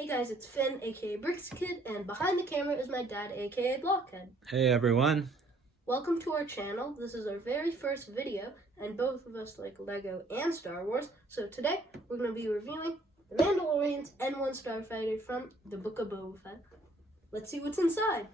Hey guys, it's Finn AKA BrixKid, and behind the camera is my dad AKA Blockhead. Hey everyone. Welcome to our channel. This is our very first video, and both of us like Lego and Star Wars. So today, we're going to be reviewing The Mandalorian's N1-Starfighter from the Book of Boba Fett. Let's see what's inside.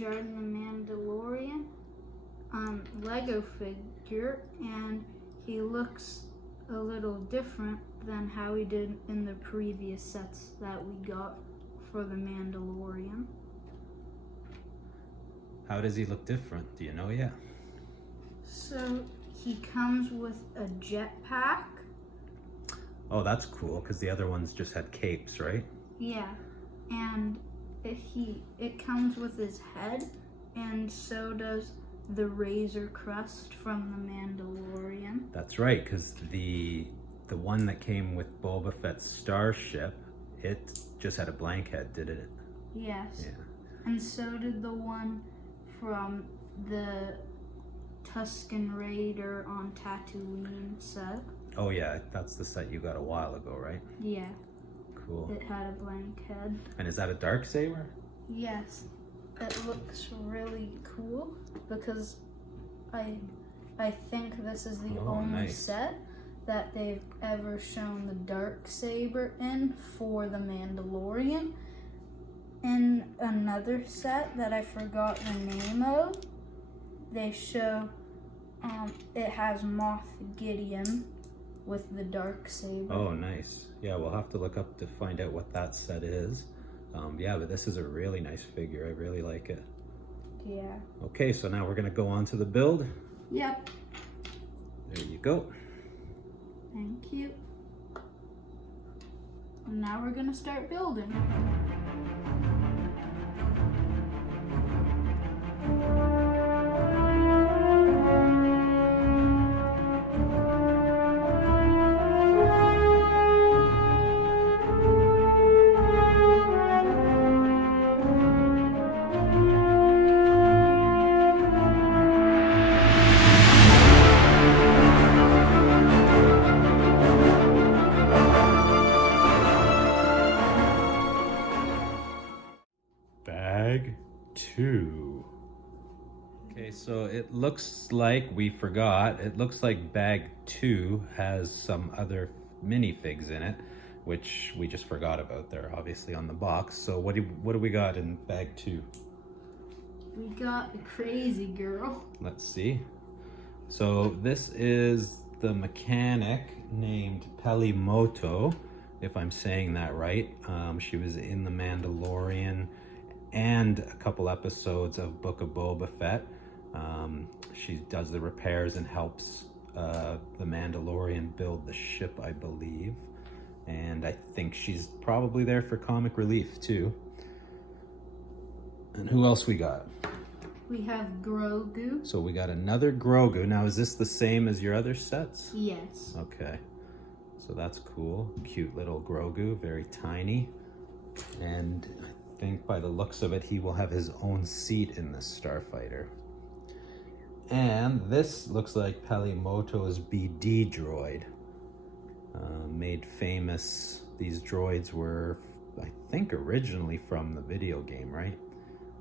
The Mandalorian Lego figure, and he looks a little different than how he did in the previous sets that we got for the Mandalorian. How does he look different? Do you know yet? So he comes with a jetpack. Oh, that's cool, because the other ones just had capes, right? Yeah, and it comes with his head, and so does the Razor Crest from the Mandalorian. That's right, because the one that came with Boba Fett's starship, it just had a blank head, didn't it? Yes. Yeah. And so did the one from the Tusken Raider on Tatooine set. Oh yeah, that's the set you got a while ago, right? Yeah. Cool. It had a blank head. And is that a darksaber? Yes. It looks really cool because I think this is the only set that they've ever shown the darksaber in for the Mandalorian. In another set that I forgot the name of, they show it has Moff Gideon with the darksaber. Oh, nice. Yeah, we'll have to look up to find out what that set is. Yeah, but this is a really nice figure. I really like it. Yeah. Okay, so now we're gonna go on to the build. Yep. There you go. Thank you. And now we're gonna start building. Bag 2. Okay, so it looks like we forgot. It looks like bag 2 has some other minifigs in it, which we just forgot about. They're obviously on the box. So what do we got in bag 2? We got the crazy girl. Let's see. So this is the mechanic named Pelimoto, if I'm saying that right. She was in The Mandalorian and a couple episodes of Book of Boba Fett. She does the repairs and helps the Mandalorian build the ship, I believe. And I think she's probably there for comic relief too. And who else we got? We have Grogu. So we got another Grogu. Now, is this the same as your other sets? Yes. Okay. So that's cool. Cute little Grogu, very tiny. And I think by the looks of it, he will have his own seat in this Starfighter. And this looks like Pelimoto's BD droid. Made famous. These droids were, I think, originally from the video game, right?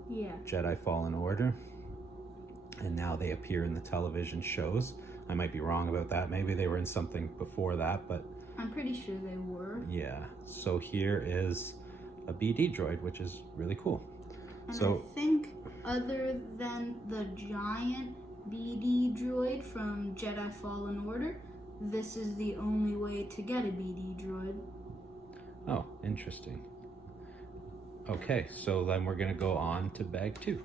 Yeah. Jedi Fallen Order. And now they appear in the television shows. I might be wrong about that. Maybe they were in something before that, but I'm pretty sure they were. Yeah, so here is a BD droid, which is really cool. And So I think other than the giant BD droid from Jedi Fallen Order, this is the only way to get a BD droid. oh, interesting. Okay, so then we're gonna go on to bag 2.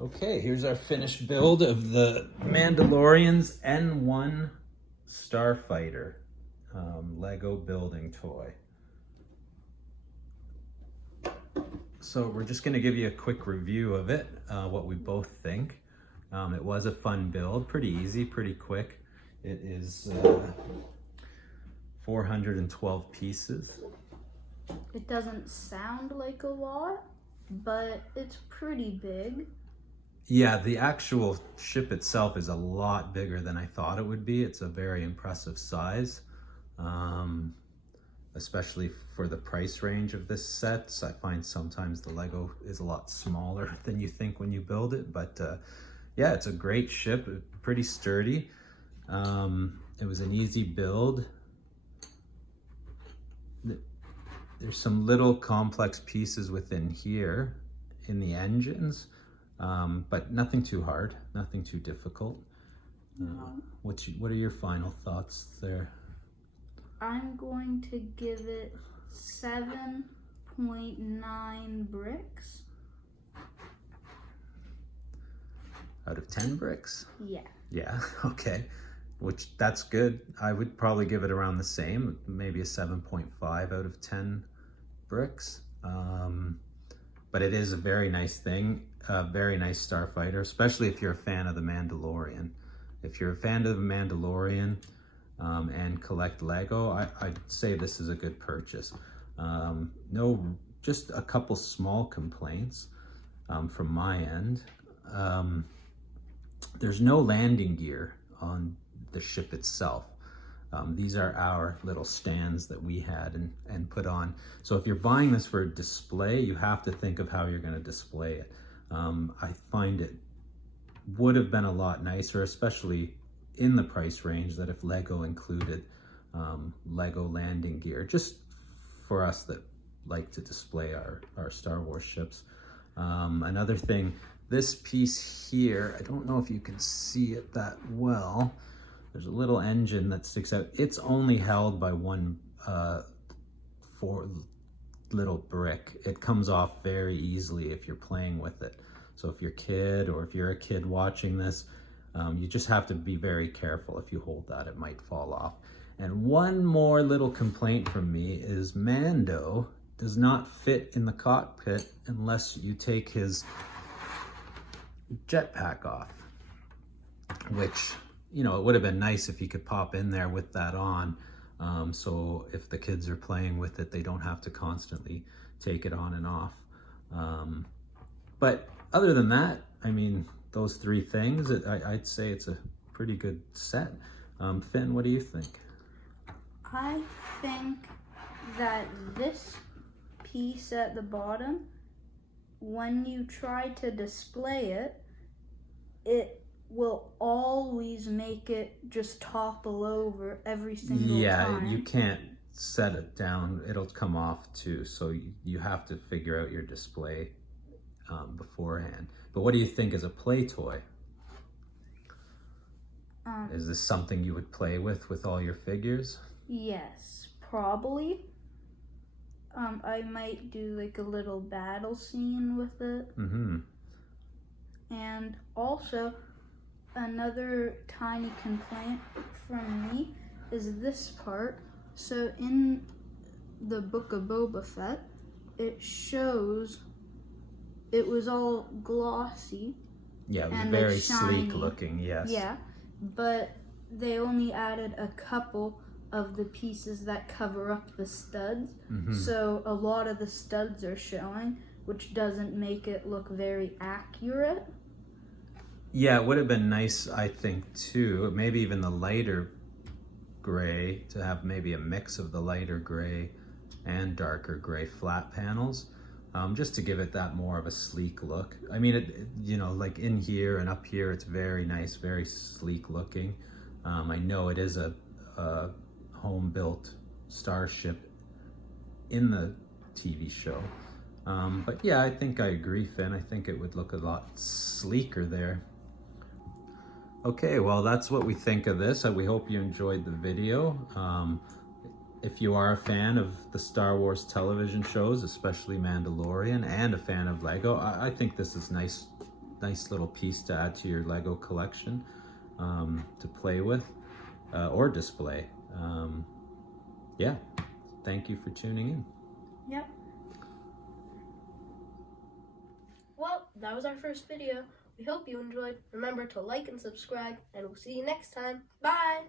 Okay, here's our finished build of the Mandalorian's N1-Starfighter Lego building toy. So we're just going to give you a quick review of it, what we both think. It was a fun build, pretty easy, pretty quick. It is 412 pieces. It doesn't sound like a lot, but it's pretty big. Yeah, the actual ship itself is a lot bigger than I thought it would be. It's a very impressive size, especially for the price range of this set. I find sometimes the Lego is a lot smaller than you think when you build it, but yeah, it's a great ship, pretty sturdy. It was an easy build. There's some little complex pieces within here in the engines. But nothing too hard, nothing too difficult. What are your final thoughts there? I'm going to give it 7.9 bricks. Out of 10 bricks? Yeah. Yeah, okay. Which, that's good. I would probably give it around the same, maybe a 7.5 out of 10 bricks. But it is a very nice thing, a very nice Starfighter, especially if you're a fan of The Mandalorian. If you're a fan of The Mandalorian and collect Lego, I'd say this is a good purchase. Just a couple small complaints from my end. There's no landing gear on the ship itself. These are our little stands that we had and put on. So if you're buying this for a display, you have to think of how you're going to display it. I find it would have been a lot nicer, especially in the price range, that if Lego included Lego landing gear, just for us that like to display our Star Wars ships. Another thing, this piece here, I don't know if you can see it that well. There's a little engine that sticks out. It's only held by one little brick. It comes off very easily if you're playing with it. So if you're a kid, or if you're a kid watching this, you just have to be very careful. If you hold that, it might fall off. And one more little complaint from me is Mando does not fit in the cockpit unless you take his jetpack off, which, you know, it would have been nice if you could pop in there with that on. So if the kids are playing with it, they don't have to constantly take it on and off. But other than that, I mean, those three things, I'd say it's a pretty good set. Finn, what do you think? I think that this piece at the bottom, when you try to display it, it will always make it just topple over every single time. Yeah, you can't set it down. It'll come off too. So you have to figure out your display beforehand. But what do you think as a play toy? Is this something you would play with all your figures? Yes, probably. I might do like a little battle scene with it. Mm-hmm. And also, another tiny complaint from me is this part. So in the Book of Boba Fett, it shows it was all glossy. Yeah, it was and very shiny. sleek looking, yes. Yeah, but they only added a couple of the pieces that cover up the studs. So a lot of the studs are showing, which doesn't make it look very accurate. Yeah, it would have been nice, I think, too, maybe even the lighter gray, to have maybe a mix of the lighter gray and darker gray flat panels, just to give it that more of a sleek look. I mean, like in here and up here, it's very nice, very sleek looking. I know it is a home-built starship in the TV show. But yeah, I think I agree, Finn. I think it would look a lot sleeker there. Okay, well, that's what we think of this. We hope you enjoyed the video. If you are a fan of the Star Wars television shows, especially Mandalorian, and a fan of Lego, I think this is nice little piece to add to your Lego collection, to play with or display. Yeah, thank you for tuning in. Yep. Well, that was our first video. We hope you enjoyed. Remember to like and subscribe, and we'll see you next time. Bye!